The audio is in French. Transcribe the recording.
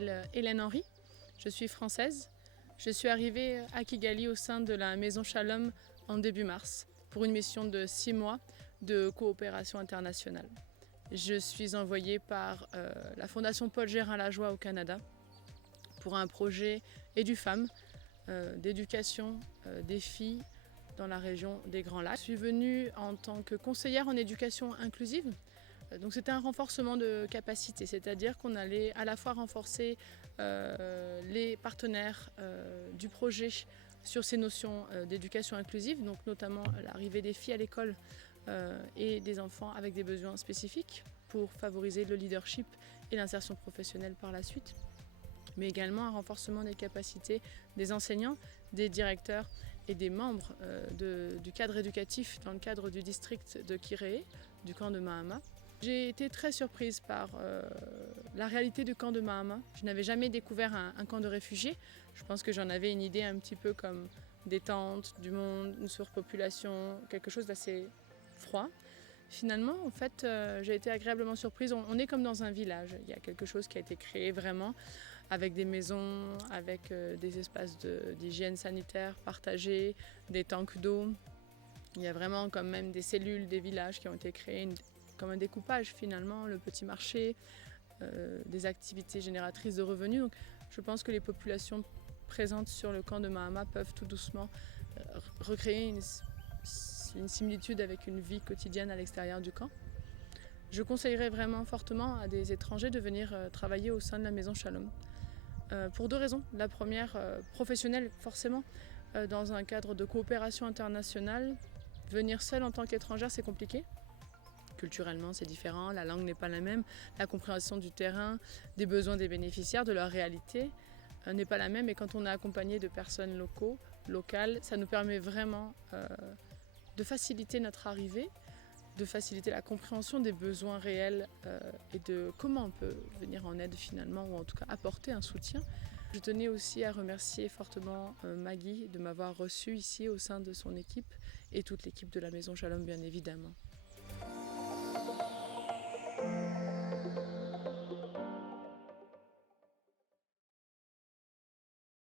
m'appelle Hélène Henry, je suis française. Je suis arrivée à Kigali au sein de la Maison Shalom en début mars pour une mission de 6 mois de coopération internationale. Je suis envoyée par la Fondation Paul Gérin-Lajoie au Canada pour un projet EduFemmes d'éducation des filles dans la région des Grands Lacs. Je suis venue en tant que conseillère en éducation inclusive. Donc c'était un renforcement de capacité, c'est-à-dire qu'on allait à la fois renforcer les partenaires du projet sur ces notions d'éducation inclusive, donc notamment l'arrivée des filles à l'école et des enfants avec des besoins spécifiques pour favoriser le leadership et l'insertion professionnelle par la suite, mais également un renforcement des capacités des enseignants, des directeurs et des membres du cadre éducatif dans le cadre du district de Kiré, du camp de Mahama. J'ai été très surprise par la réalité du camp de Mahama. Je n'avais jamais découvert un camp de réfugiés. Je pense que j'en avais une idée un petit peu comme des tentes, du monde, une surpopulation, quelque chose d'assez froid. Finalement, en fait, j'ai été agréablement surprise. On est comme dans un village. Il y a quelque chose qui a été créé vraiment avec des maisons, avec des espaces d'hygiène sanitaire partagés, des tanks d'eau. Il y a vraiment comme même des cellules, des villages qui ont été créés, comme un découpage finalement, le petit marché, des activités génératrices de revenus. Donc, je pense que les populations présentes sur le camp de Mahama peuvent tout doucement recréer une similitude avec une vie quotidienne à l'extérieur du camp. Je conseillerais vraiment fortement à des étrangers de venir travailler au sein de la Maison Shalom. Pour deux raisons. La première, professionnelle forcément, dans un cadre de coopération internationale. Venir seul en tant qu'étrangère, c'est compliqué. Culturellement, c'est différent, la langue n'est pas la même, la compréhension du terrain, des besoins des bénéficiaires, de leur réalité n'est pas la même. Et quand on est accompagné de personnes locales, ça nous permet vraiment de faciliter notre arrivée, de faciliter la compréhension des besoins réels et de comment on peut venir en aide finalement, ou en tout cas apporter un soutien. Je tenais aussi à remercier fortement Maggie de m'avoir reçue ici au sein de son équipe et toute l'équipe de la Maison Shalom bien évidemment.